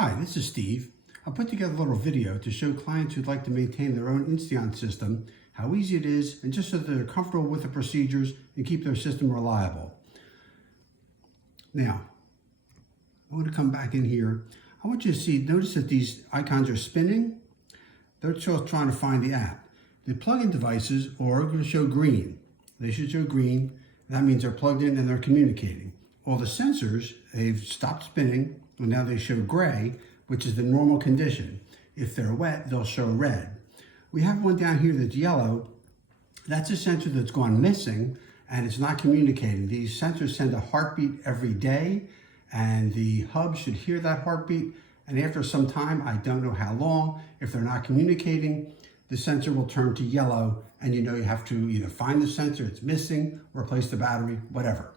Hi, this is Steve. I put together a little video to show clients who'd like to maintain their own Insteon system how easy it is, and just so that they're comfortable with the procedures and keep their system reliable. Now, I'm going to come back in here. I want you to notice that these icons are spinning. They're just trying to find the app. The plug-in devices are going to show green. They should show green. That means they're plugged in and they're communicating. All the sensors, they've stopped spinning, and now they show gray, which is the normal condition. If they're wet, they'll show red. We have one down here that's yellow. That's a sensor that's gone missing and it's not communicating. These sensors send a heartbeat every day, and the hub should hear that heartbeat. And after some time, I don't know how long, if they're not communicating, the sensor will turn to yellow, and you know you have to either find the sensor it's missing, replace the battery, whatever.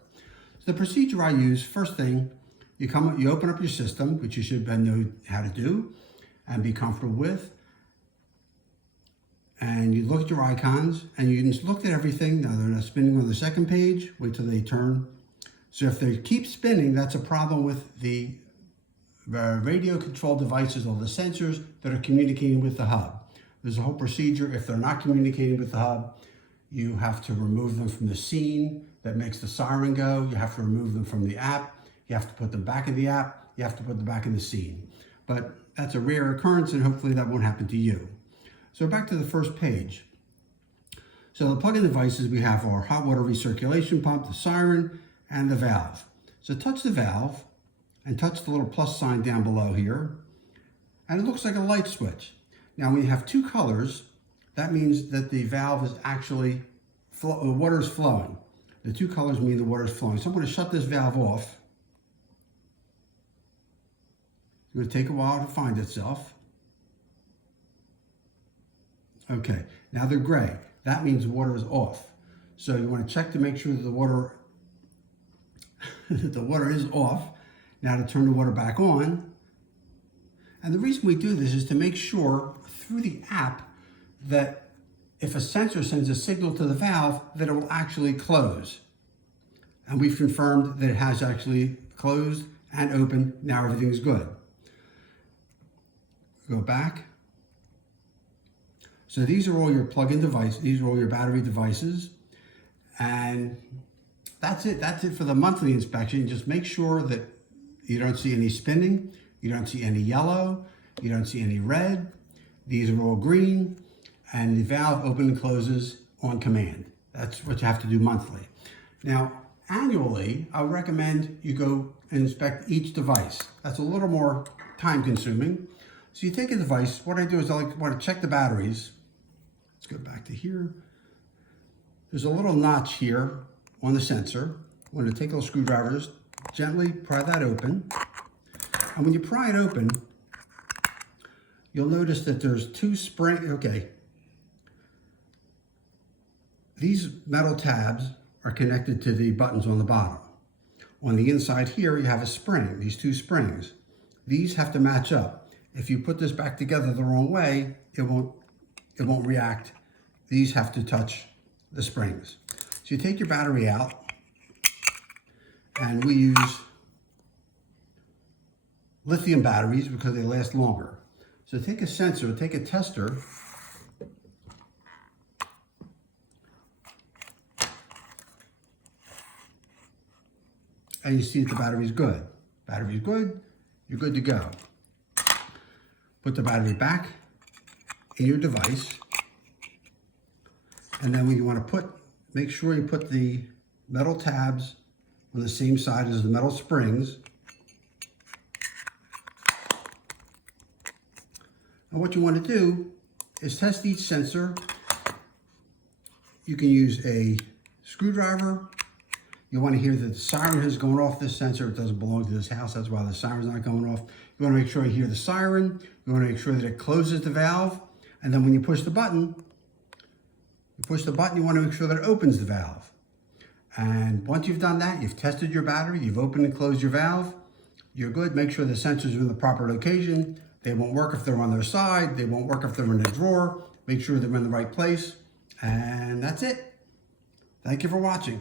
So the procedure I use, first thing, you open up your system, which you should know how to do and be comfortable with. And you look at your icons, and you just look at everything. Now they're not spinning on the second page. Wait till they turn. So if they keep spinning, that's a problem with the radio control devices or the sensors that are communicating with the hub. There's a whole procedure. If they're not communicating with the hub, you have to remove them from the scene that makes the siren go. You have to remove them from the app. You have to put them back in the app. You have to put them back in the scene. But that's a rare occurrence, and hopefully that won't happen to you. So back to the first page. So the plug-in devices we have our hot water recirculation pump, the siren, and the valve. So touch the valve and touch the little plus sign down below here, and it looks like a light switch. Now when you have two colors, that means that the valve is actually, water is flowing. The two colors mean the water is flowing. So I'm going to shut this valve off. It's going to take a while to find itself. Okay, now they're gray. That means the water is off. So you want to check to make sure that the water is off. Now to turn the water back on. And the reason we do this is to make sure through the app that if a sensor sends a signal to the valve, that it will actually close. And we've confirmed that it has actually closed and opened. Now everything's good. Go back. So these are all your plug-in devices. These are all your battery devices. And that's it. That's it for the monthly inspection. Just make sure that you don't see any spinning. You don't see any yellow. You don't see any red. These are all green. And the valve opens and closes on command. That's what you have to do monthly. Now, annually, I would recommend you go and inspect each device. That's a little more time consuming. So you take a device. What I do is I want to check the batteries. Let's go back to here. There's a little notch here on the sensor. I'm going to take a little screwdriver, just gently pry that open. And when you pry it open, you'll notice that there's two springs. Okay. These metal tabs are connected to the buttons on the bottom. On the inside here, you have a spring, these two springs. These have to match up. If you put this back together the wrong way, it won't react. These have to touch the springs. So you take your battery out, and we use lithium batteries because they last longer. So take a sensor, take a tester, and you see that the battery's good. Battery's good, you're good to go. Put the battery back in your device, and then when you want to make sure you put the metal tabs on the same side as the metal springs. And what you want to do is test each sensor. You can use a screwdriver. You want to hear that the siren is going off this sensor. It doesn't belong to this house. That's why the siren's not going off. You want to make sure you hear the siren. You want to make sure that it closes the valve. And then when you push the button, you want to make sure that it opens the valve. And once you've done that, you've tested your battery, you've opened and closed your valve, you're good. Make sure the sensors are in the proper location. They won't work if they're on their side. They won't work if they're in a drawer. Make sure they're in the right place. And that's it. Thank you for watching.